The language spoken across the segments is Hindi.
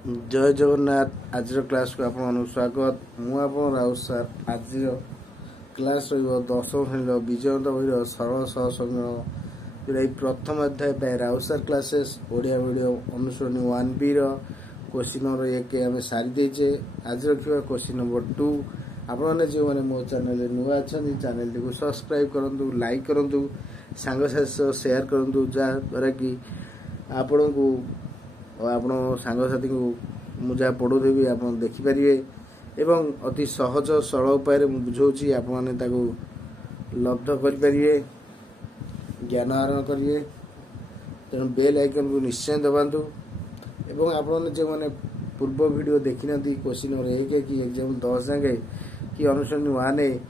जय जगन्नाथ। आज क्लास को आपन स्वागत। मु आपन राउत सार। आज क्लास दशम श्रेणी विजयंत बही सरल सह समीकरण जोटा प्रथम अध्याय पे Raut sir classes Odia video अनुसरणी 1B क्वेश्चन नंबर 1 आम सारी देचे। आज रखा क्वेश्चन नंबर 2। आपने जो मैंने मो चैनल नुआ अच्छा चैनल टी सब्सक्राइब करूँ, लाइक करूँ, सांगसाथी शेयर करूँ, जहाँद्वारा कि आपण को आपण सांगसाथी को मु जहाँ पढ़ाऊबी आप देखिपारे एवं अति सहज सरल उपाय बुझाऊँगी। आपण लब्ध करें, ज्ञान आहरण करेंगे। तेणु बेल आइकन को निश्चय दबातु एवं आपने जो मैंने पूर्व वीडियो देखी ना क्वेश्चन नंबर 1 कि एग्जाम 10 जाए कि अनुसरणी 1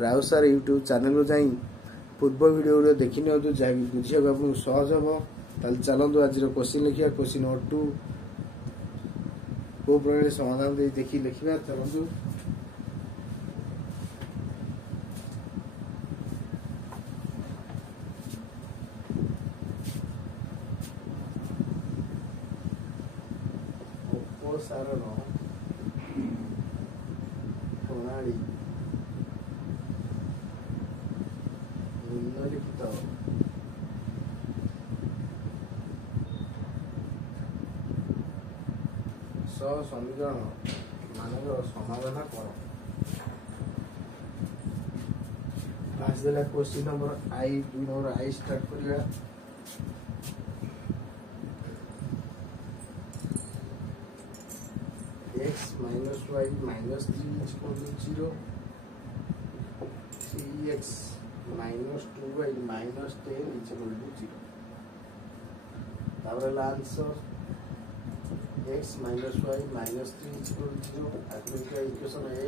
राउत सार यूट्यूब चैनल को जाई पूर्व वीडियो देखी नि जहाँ बुझा आपको सहज हम। चलतु आज क्वेश्चन लिखा। क्वेश्चन नंबर 2 को प्रकार समाधान देखी लिखा। चलतु अपसारण प्रणाली निम्नलिखित समीकरण मानक समाधान कर। आज देला question number I 2 number I start करिया। x minus y minus 3 is equal to 0. 3x minus 2y minus 10 is equal to 0. तापर answer x minus y minus 3 is equal to 0. आखिर इक्वेशन है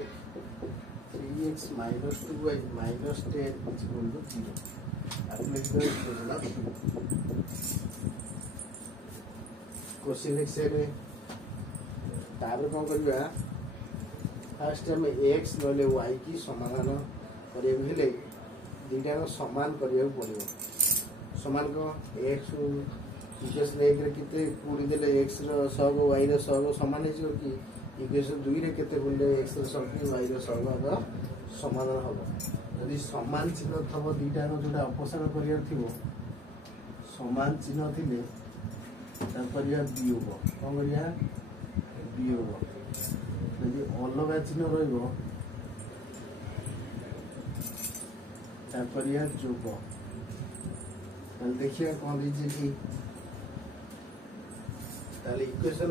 3x minus 2y minus 10 is equal to 0. आखिर इक्वेशन क्वेश्चन लिख से तापर कौन करवा फास्ट आम एक्स ना वाई की समाधान करें दीटा सामान करा पड़ो। सामान कौन एक्स इक्वेशन 1 के पूरी देले एक्स सहग वाई सहग सामान हो कि इक्वेशन 2 रे केते बुले एक्स सहग वाई सहग समाधान हम। यदि सामान चिन्ह थब दीटा जोटा अपसारण कर सामान चिन्ह थे वियोग कौन कर वियोग। यदि अलग चिन्ह रोग जोग। देखिए कौन दीजिए कि इक्वेशन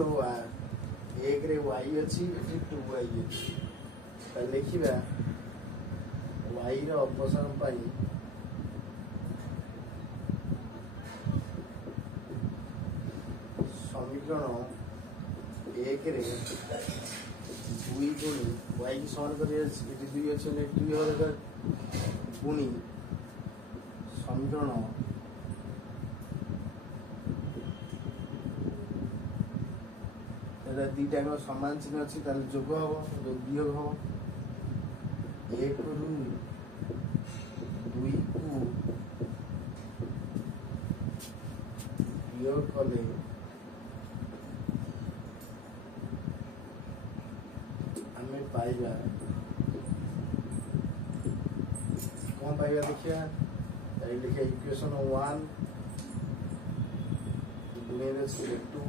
1 रे y अच्छी 2y अच्छी लिखा y अपसारण समीकरण 1 रे 2 गुणी y की समान कर 2 अच्छे 2 हो गुणी समीकरण दीटा सामान चिन्ह अच्छी जोग हम वियोग हम 1 रू 2 को वियोग कले आम पाइबा कौन पाइबा देखिया लिखा इक्वेशन 1 गुणे 2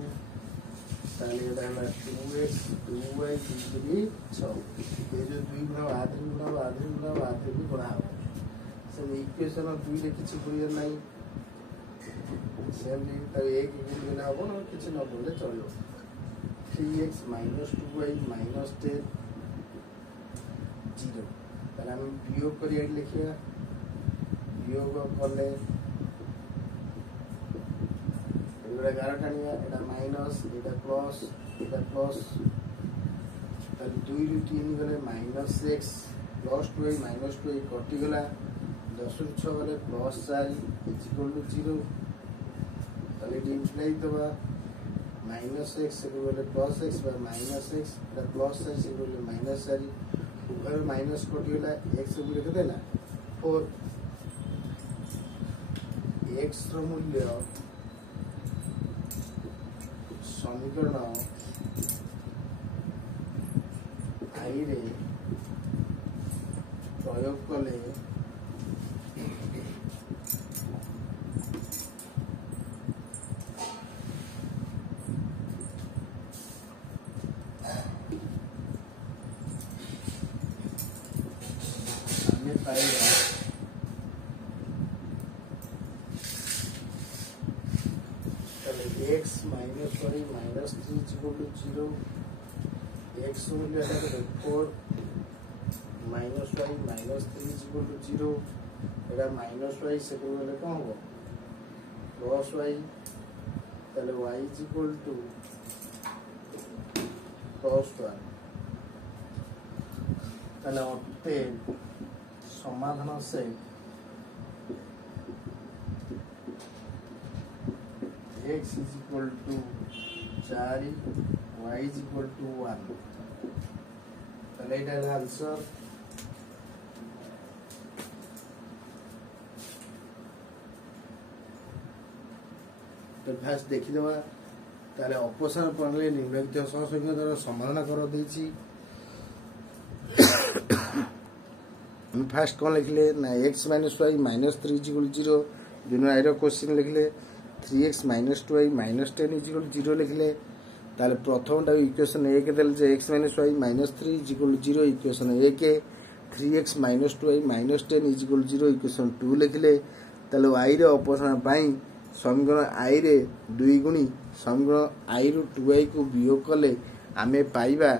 2x 2y 3 6 ये जो 2 गुणा आधे गुणा आधे गुणा आधे भी गुणा हो से इक्वेशन 2 रे किछि बुझे नाही सेम भी त 1 गुण देना हो न किछि न बोले चलो 3x minus 2y minus 10 0। ताले हम वियोग करिया लिखिया वियोग करले एटा 11 टाणिया एटा माइनस एटा प्लस 2 रू 3 गले माइनस x प्लस 2 माइनस 2 कटि गला 10 रू 6 गले प्लस 4 इज इक्वल टू 0। ताले इम्प्लाई दबा माइनस x गले plus x bye minus x एटा प्लस 4 गले माइनस 4 ऊपर माइनस कटि गला x गुले केते ना 4 x रो मूल्य समीकरण आई रे प्रयोग कले आमे पाइबा x minus y minus 3 is equal to 0 x मूल्य है 4 minus y minus 3 is equal to 0 Etah minus y second वाले कौन हो plus y तले y is equal to plus 1 तले अते समाधान से x is equal to 4 y is equal to 1 तो लेट है आंसर तो फास्ट देखि देबा ताले ऑपोजिशन प्रणाली निम्नलिखित सहसंख्यक समाधान कर देछि हम फास्ट कोन लिखले ना x - y - 3 = 0 दुनो आइरो क्वेश्चन लिखले 3x - 2y - 10 = 0 लिखले ताले प्रथमटा इक्वेशन 1 देल जे x - y - 3 = 0 equation 1 3x - 2y - 10 = 0 equation 2 लिखले ताले y रे ऑपोजिशन पाई समीकरण i रे 2 गुणी समीकरण i रु 2y को वियोग कले आमे पाइबा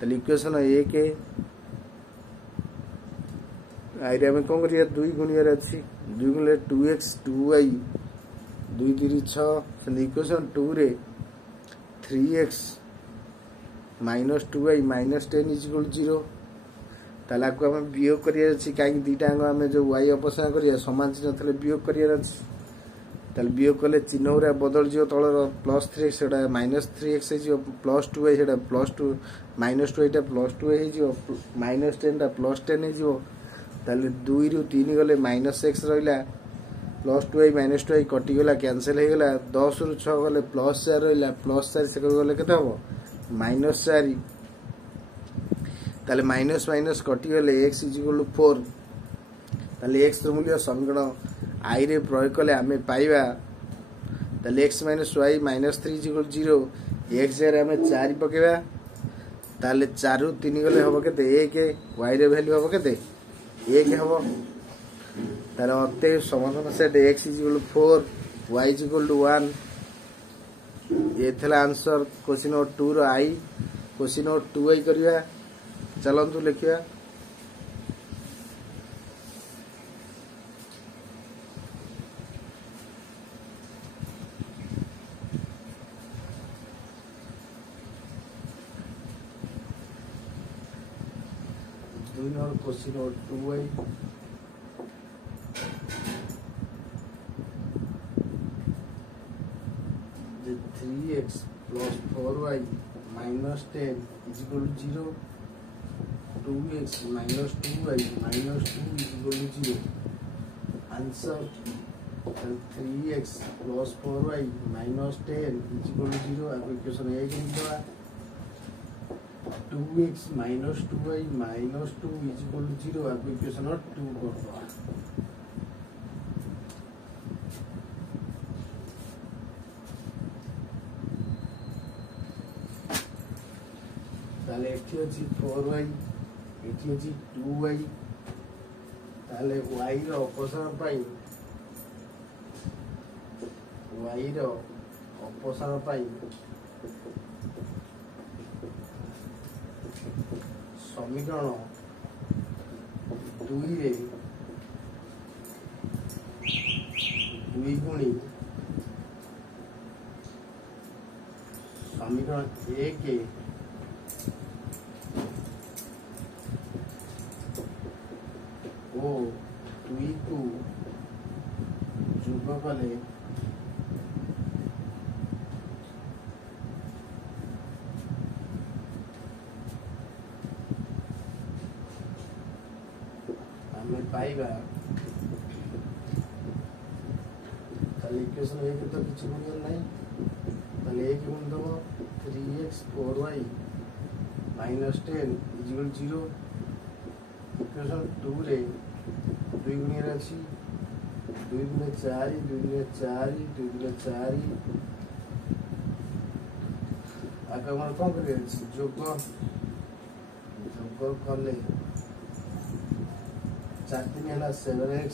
ताले इक्वेशन 1 i रे आमे कोन करिया 2 गुणिया रे अछि 2 गुणिले 2x 2y 2 3 6 से इक्वेशन 2 रे 3x minus 2y minus 10 is equal to 0 ताला को हम वियोग करिया अछि काई दीटा अंग हम जो y ऑपोजिशन करिया समान चिन्ह थले वियोग करिया अछि ताले वियोग कले चिन्ह उरा बदल जियो तळर +3x सेडा -3x हे जियो +2y सेडा +2 -2y टा +2 हे जियो -10 टा +10 हे जियो ताले 2 रु 3 गले -x रहिला +2y -2y कटि गला कैंसिल हे गला 10 रु 6 गले +4 रहिला +4 से गले केते हो -4 ताले माइनस माइनस कटि गले x = 4 ताले x मूल्य समीकरण i रे प्रयोग कले आमे पाइबा ताले x - y - 3 = 0 x रे आमे 4 पकेबा ताले 4 रु 3 गले होबो केते 1 y रे वैल्यू होबो केते 1 होबो ताले अते समाधान सेट x = 4 y = 1 ये थला आंसर क्वेश्चन नंबर 2 रो i क्वेश्चन नंबर 2i करिया चलंतु लिखिया question number 2i the 3x plus 4y minus 10 is equal to 0 2x minus 2y minus 2 is equal to 0 answer 3x plus 4y minus 10 is equal to 0 equation A लिखवा 2x minus 2y minus 2 is equal to 0 equation 2 करवा ताले एठी अछि 4y एठी अछि 2y ताले y रो ऑपोजिशन पाई y रो ऑपोजिशन पाई समीकरण 2 रे 2 गुणी समीकरण 1 ओ 2 को जोग कले हमें पाइबा ताले इक्वेशन 1 तो किछ मूल्य नहीं তাহলে a কি গুণ দেবো 3x 4y -10 ইকুয়াল 0। ইকুয়েশন 2 রে 2 গুণের আছে 2 গুণে 4 2 গুণে 4 2 গুণে 4 আগে আমরা কম করে আছে যোগ করলে 4 3 ହେଲା 7x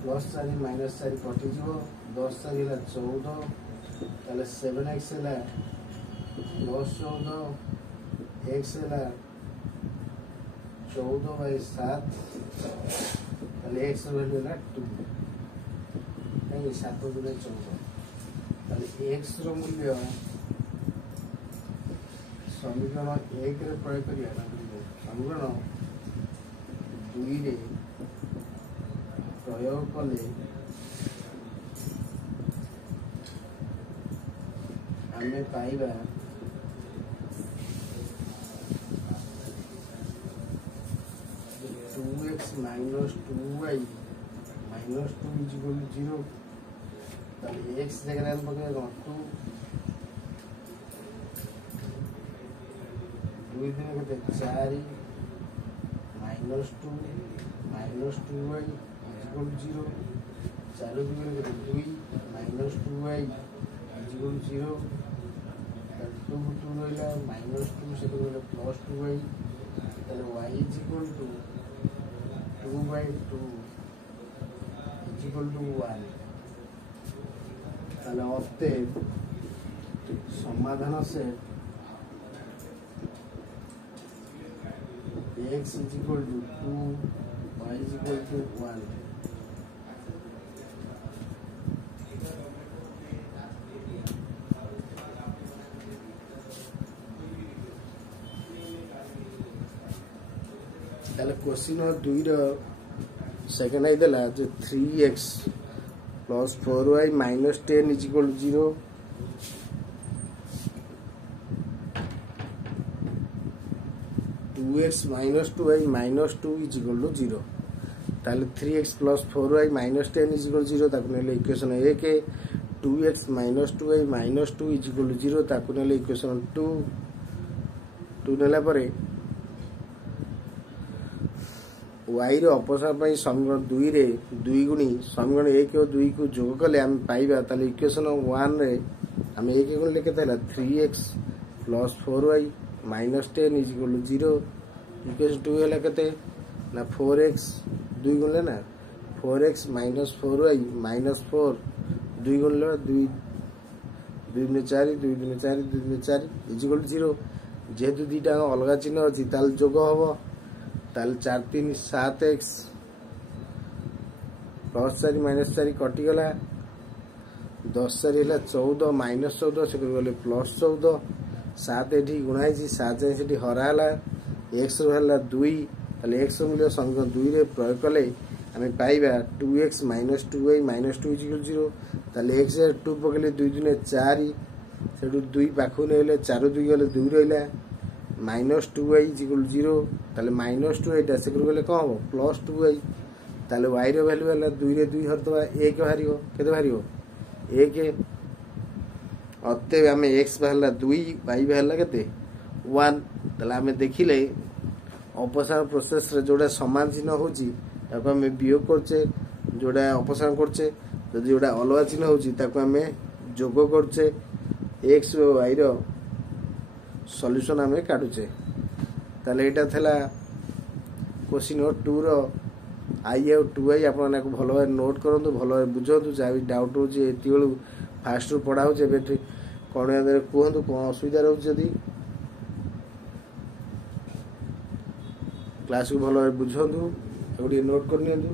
প্লস 4 মাইনাস 4 কটিଯିବ 10 4 ହେଲା 14 তাহলে 7x ହେଲା ପ୍ଲସ୍ 14 x ହେଲା 14/7 তাহলে x ର ভ্যালু ହେଲା 2 এই 7 গুণে 14 তাহলে x ର মূল্য সমীকরণ 1 ରେ প্রয়োগ করিয়া সমীকরণ 2 রে প্রয়োগ কলে ଆମେ ପାଇବା 2x minus 2y minus 2 is equal to 0 তাহলে x জায়গায় আমি পকাইবা 2 2 দিনে কত 4 minus 2 minus 2y is equal to 0 4 দিনে কত 2 minus 2y is equal to 0 2 2 রইলা minus 2 সেটা হলো plus 2y তাহলে y is equal to 2/2 is equal to 1 তাহলে অতএব সমাধান set x is equal to 2 y is equal to 1 তাহলে কোশ্চিন 2 ର সেকেন্ড আইদেলা যে 3x plus 4y minus 10 is equal to 0 2x minus 2y minus 2 is equal to 0 তাহলে 3x plus 4y minus 10 is equal to 0 তাকে নেলে equation 1 2x minus 2y minus 2 is equal to 0 তাকে নেলে ইকুয়েশন 2 নেলা পরে y ର ଅପସାରଣ ପାଇଁ ସମୀକରଣ 2 ରେ 2 ଗୁଣି ସମୀକରଣ 1 ଓ 2 କୁ ଯୋଗ କଲେ ଆମେ ପାଇବା ତାହେଲେ ଇକୁଏସନ 1 ରେ ଆମେ 1 ଗୁଣିଲେ କେତେ ହେଲା 3x plus 4y minus 10 is equal to 0 ଇକୁଏସନ 2 ହେଲା କେତେ ନା 4x 2 ଗୁଣିଲେ ନା 4x minus 4y minus 4 2 ଗୁଣିଲେ 2 2 4 2 4 2 4 is equal to 0 যেহেতু দুইটা অলগা চিহ্ন আছে তাহলে যোগ হবে তাহলে 4 3 7x प्लस 4 माइनस 4 कटिगला 10 4 है 14 माइनस 14 से गले प्लस 14 7 एठी गुणाई 7 से हराला x है 2 ताले x मूल्य समीकरण 2 रे प्रयोग कले आमे पाइबा 2x minus 2y minus 2 is equal to 0 ताले x 2 पकले 2 दुने 4 सेडु 2 पाखु नेले 4 2 गले 2 रहला minus 2y is equal to 0 ताले minus 2y टा से गले कोन हो plus 2y ताले y रो वैल्यू है 2 रे 2 हरतबा 1 हारियो केते हारियो 1 अते आमे x बाहला 2 y बाहला केते 1 ताले आमे देखिले अपसारण प्रोसेस रे जोडा समान चिन्ह होची ताको आमे वियोग करचे जोडा अपसारण करचे जदि जोडा अलवा चिन्ह होची ताको आमे जोग करचे x और y रो सॉल्यूशन आमे काढुचे ताले एटा थला क्वेश्चन 2 रो आई और 2i आपन को भलो नोट करंतु भलो बुझंतु जा भी डाउट हो जे एति बेलु फास्ट रो पढाउ जे बेटे कोन यादरे कोहंतु कोन असुविधा रहउ जदी क्लास को भलो बुझंतु एगुडी नोट करनियंतु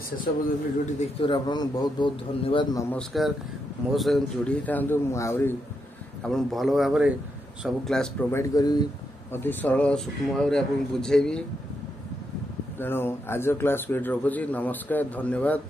शेष पर्यटन भिडियो देखिए बहुत बहुत धन्यवाद नमस्कार मो सहित जोड़ी था आहरी आप भल भाव सब क्लास प्रोवाइड करी अति सरल सूक्ष्म भाव में आपको बुझेबी तेणु आज क्लास को रखुची नमस्कार धन्यवाद।